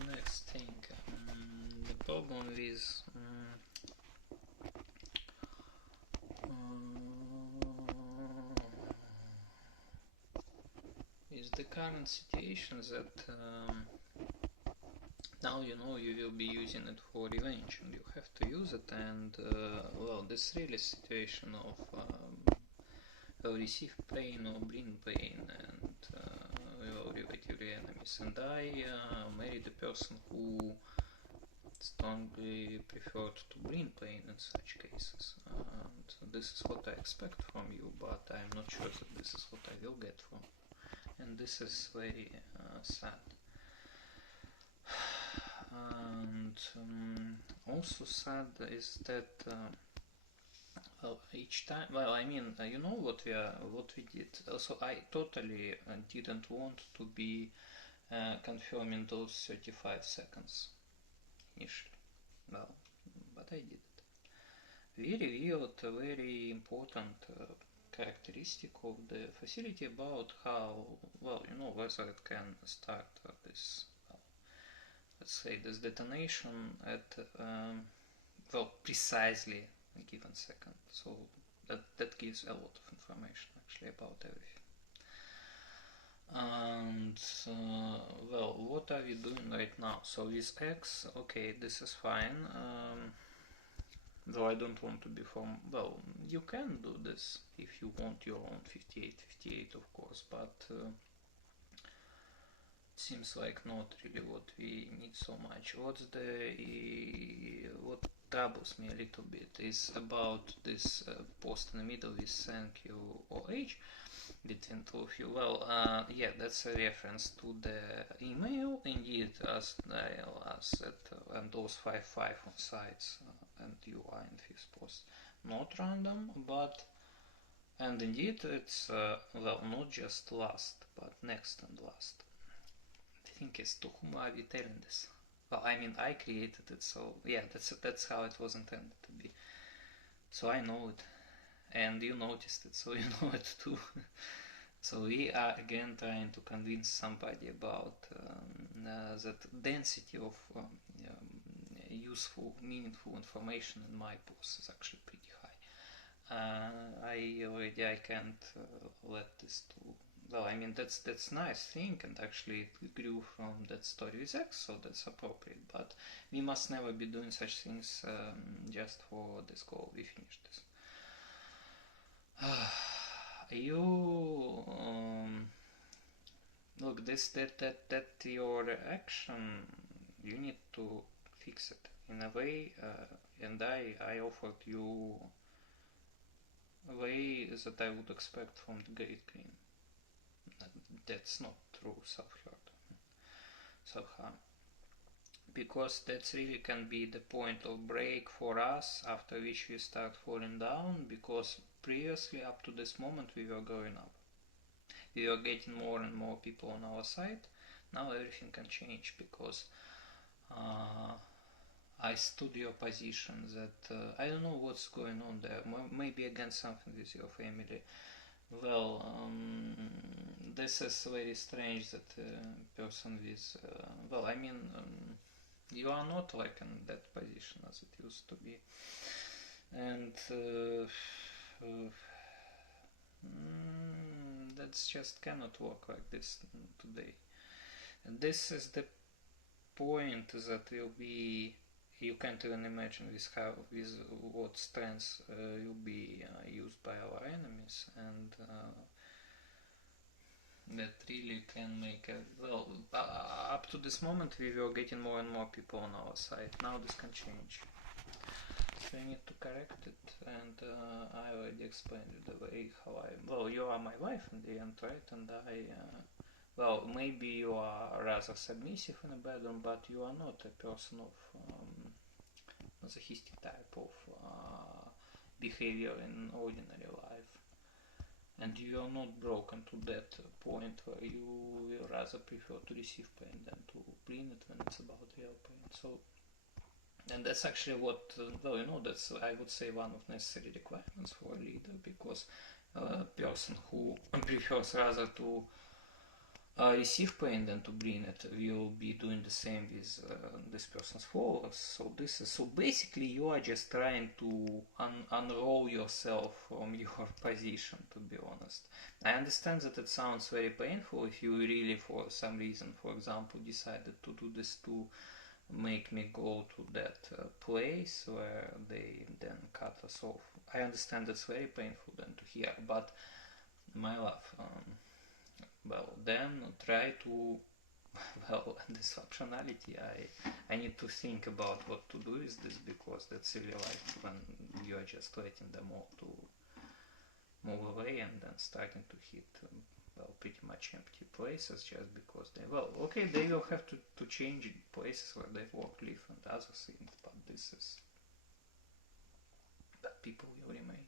the next thing, the problem with is the current situation that now you know you will be using it for revenge and you have to use it, and well, this really situation of receive pain or bring pain, and will relate your enemies. And I married a person who strongly preferred to bring pain in such cases, and this is what I expect from you, but I'm not sure that this is what I will get from you, and this is very sad. And also sad is that well, each time, well, I mean, you know what we did. So I totally didn't want to be confirming those 35 seconds initially. Well, but I did it. We revealed a very important characteristic of the facility about how, well, you know, whether it can start this, well, let's say, this detonation at, well, precisely a given second. So that gives a lot of information actually about everything. And well, what are we doing right now? So with X, okay, this is fine. Though I don't want to be from, well, you can do this if you want your own 5858, of course, but it seems like not really what we need so much. What troubles me a little bit is about this post in the middle with thank you OH between two of you. Well, yeah, that's a reference to the email, indeed, as said, and those 5 on sides, and you are in fifth post. Not random, but, and indeed it's, well, not just last, but next and last. The thing is, to whom are we telling this? Well, I mean, I created it, so yeah, that's how it was intended to be. So I know it, and you noticed it, so you know it too. So we are again trying to convince somebody about that density of useful, meaningful information in my post is actually pretty high. I can't let this to. Well, I mean, that's nice thing, and actually it grew from that story with X, so that's appropriate. But we must never be doing such things just for this goal. We finished this. You look, that your action, you need to fix it in a way, and I offered you a way that I would expect from the Great Queen. That's not true self-harm, because that really can be the point of break for us, after which we start falling down, because previously up to this moment we were going up, we were getting more and more people on our side. Now everything can change, because I stood your position that I don't know what's going on there, maybe again something with your family. Well, this is very strange that a person with, well, I mean, you are not like in that position as it used to be, and that just cannot work like this today. And this is the point that will be, you can't even imagine with what strengths will be used by our enemies, and that really can make a, well, up to this moment we were getting more and more people on our side. Now this can change, so I need to correct it, and I already explained you the way how well, you are my wife in the end, right? And well, maybe you are rather submissive in a bedroom, but you are not a person of masochistic type of behavior in ordinary life, and you are not broken to that point where you will rather prefer to receive pain than to bring it when it's about real pain. So, and that's actually what, well, you know, that's, I would say, one of necessary requirements for a leader, because a person who prefers rather to receive pain, then to bring it, will be doing the same with this person's followers. So this is, so basically you are just trying to unroll yourself from your position, to be honest. I understand that it sounds very painful if you really for some reason, for example, decided to do this to make me go to that place where they then cut us off. I understand it's very painful then to hear, but my love, well, then try to, well, this optionality, I need to think about what to do with this, because that's really like when you are just letting them all to move away and then starting to hit, well, pretty much empty places just because they, well, okay, they will have to change places where they work, live and other things, but this is, that people will remain.